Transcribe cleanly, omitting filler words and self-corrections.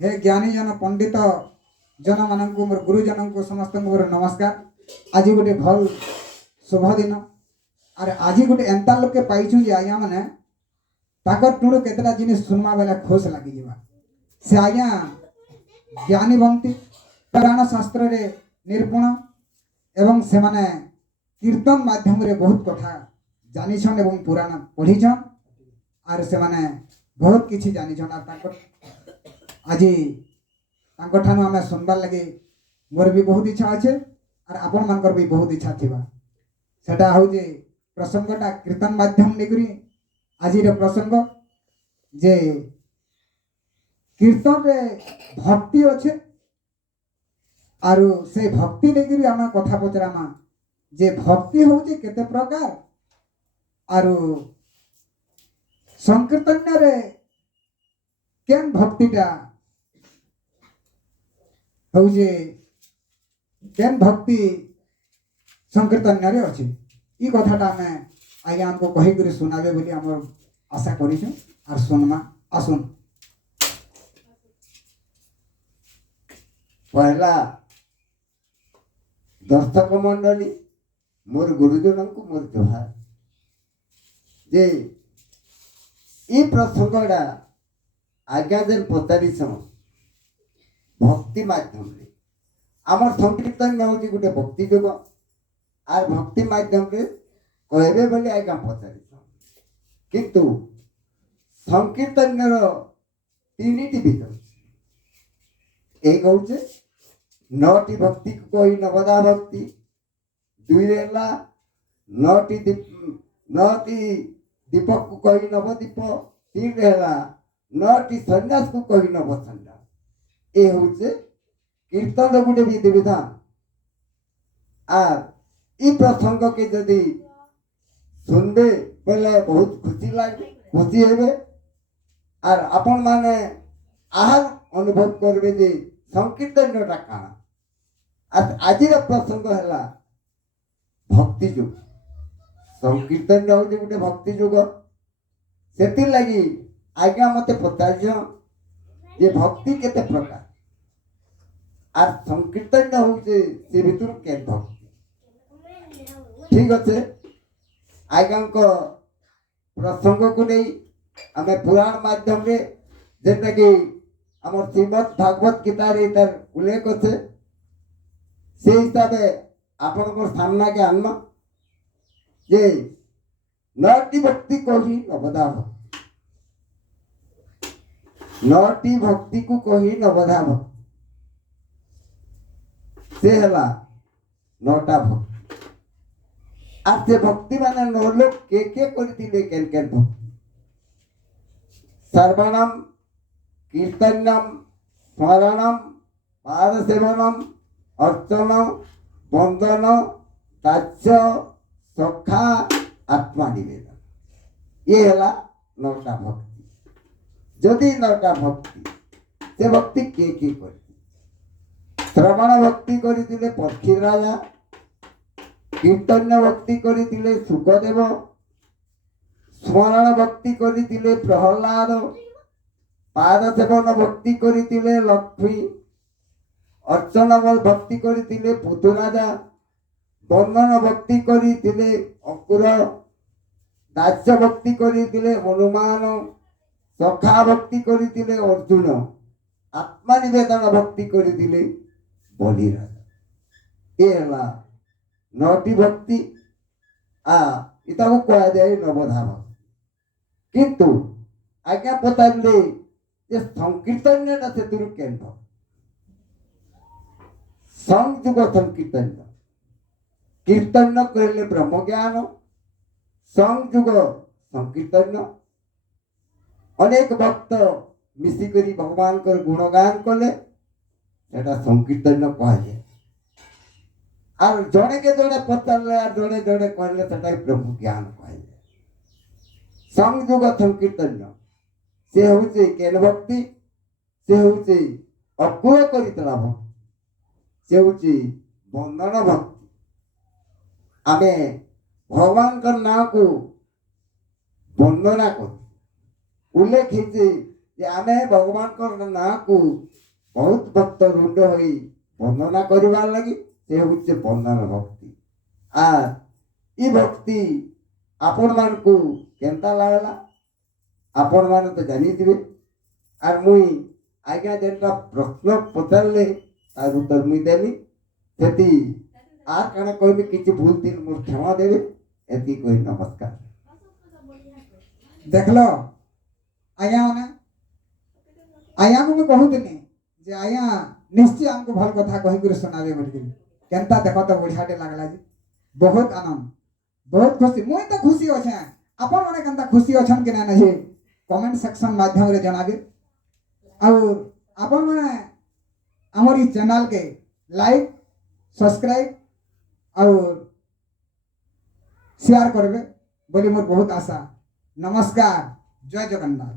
हे ज्ञानी जन पंडित जन मानक मोर गुरुजन को समस्त मोर नमस्कार। आज गोटे भल शुभ दिन आर आज गोटे एंता लोक के पाइछु जे आज्ञा माने ताकर टुडू केतला जिनिस सुनवा बेला खुश लगी जीवा से आज्ञा ज्ञानी बनती पुराण शास्त्र रे निरूपण एवं से माने कीर्तन माध्यम रे बहुत कथा जानिछन एवं पुराण पढ़ीछन आर से माने बहुत किछि जानिछन आर ताकर आज तांको ठानु आमे सुनबार लगे मोर भी बहुत इच्छा अच्छे और आपण मानकर भी बहुत इच्छा थिबा सेटा हौ जे प्रसंगटा कीर्तन माध्यम नेकरी आज प्रसंग जे कीर्तन रे भक्ति अच्छे आरु से भक्ति नेकरी आमे कथा पचरामा जे भक्ति हौ जे केते प्रकार आरु संकीर्तन रे केन भक्तिटा हौ जे केन भक्ति संकीर्तन रे अच्छे ई कथाटा आमे आज्ञा हमको कही कर सुनाबे बोली हमर आशा करिछु आर सुनमा आसुन। पहला दर्शक मंडली मोर गुरुजन को मोर जोहार जे ई प्रसंगटा आज्ञा जेन पचारि भक्ति माध्यम रे आमर संकीर्तन हूँ गोटे भक्ति जुग आर भक्ति माध्यम रे कहबे बोले आज्ञा पचारि किंतु संकीर्तन तीन विध एक हूँ नौटी भक्ति को कही नवदा भक्ति दुई रहा नौटी दीपक को कही नवदीप तीन रहा नौटी सन्यास को कही नव सन्यास ये हूँ कीर्तन गोटे विधि विधान आर ई प्रसंग के जदि सुनबे बोले बहुत खुशी लगे खुशी हेबे आर आपण माने आहार अनुभव करबे जे संकीर्तन काना आज प्रसंग है भक्ति जुग संकीर्तन हूँ गोटे भक्ति जुग से लगी आज्ञा मत पचार जे भक्ति केते प्रकार आर संकीर्तन हूँ से भितर के भक्ति ठीक अच्छे आज्ञा प्रसंग को नहीं आम पुराण माध्यम रे जेटा कि आम श्रीमद भागवत गीता रे तार उल्लेख अच्छे से हिसाब से आपण सामना के आनम जे नौटी भक्ति कही नवदा भक्ति नौटी भक्ति को कही नवदा भक्ति से हला नौटा भक्ति आज से भक्ति माने नौ लोग के करथिले केन केन भक्ति सर्वणम कीर्तनम स्मरणम पाद सेवनम अर्चन वंदन ताज्य सखा आत्मा निवेदन ये हला नौटा भक्ति जदि नौटा भक्ति से भक्ति के कर श्रवण भक्ति करथिले पक्षी राजा कीर्तन भक्ति करथिले सुखदेव स्मरण भक्ति करथिले प्रहलाद पाद सेवन भक्ति करथिले लक्ष्मी अर्चन भक्ति करथिले पुतुराजा वंदन भक्ति करथिले अकुर दास्य भक्ति करथिले हनुमान सखा भक्ति करथिले अर्जुन आत्मा निवेदन भक्ति करथिले बलिराजा ये हला नौटी भक्ति इता को कह जाए नवधा भक्ति किंतु आज्ञा पचारे जे संकीर्तन से केन संयुग संकीर्तन कीर्तन कहले ब्रह्म ज्ञान संयुग संकीर्तन अनेक भक्त मिसिकरी भगवान कर गुणगान कले संकीर्तन कहे और जड़े के जड़े पचारे और जड़े जड़े कहले ब्रह्म ज्ञान कहे संयुग संकीर्तन से हूँ केन भक्ति से हूँ अकुल कर भक्ति से हूँ वंदन भक्ति आमे भगवान का नाम को वंदना कर उल्लेख ଯେ ଆମେ ଭଗବାନଙ୍କର ନାଁକୁ ବହୁତ ଭକ୍ତ ରୁଣ୍ଡ ହୋଇ ବନ୍ଦନା କରିବାର ଲାଗି ସେ ହେଉଛି ବନ୍ଦନ ଭକ୍ତି। ଆର୍ ଇ ଭକ୍ତି ଆପଣମାନଙ୍କୁ କେନ୍ତା ଲାଗଲା ଆପଣମାନେ ତ ଜାଣିଥିବେ। ଆର୍ ମୁଇଁ ଆଜ୍ଞା ଯେନ୍ଟା ପ୍ରଶ୍ନ ପଚାରିଲେ ତାର ଉତ୍ତର ମୁଇଁ ଦେଲି। ସେଠି ଆର୍ କାଣା କହିବି କିଛି ଭୁଲ ଥିଲ ମୋର କ୍ଷମା ଦେବେ। ଏତିକି କହି ନମସ୍କାର। देखल आज्ञा मैंने आज्ञा को मुझे कहूनी जे आज्ञा निश्चय आमको भल कथा कहीकर सुनाबे बोलिक केनता देख तो बढ़ियाटे लगला जी बहुत आनंद बहुत खुशी मुई तो खुशी अच्छे आपण मैंने केनता खुशी अच्छन कि ना जे कमेंट सेक्शन माध्यम रे जनाबे और आपण मैंने आमर ई चैनल के लाइक सब्सक्राइब और शेयर करबे बोली मोर बहुत आशा। नमस्कार, जय जगन्नाथ।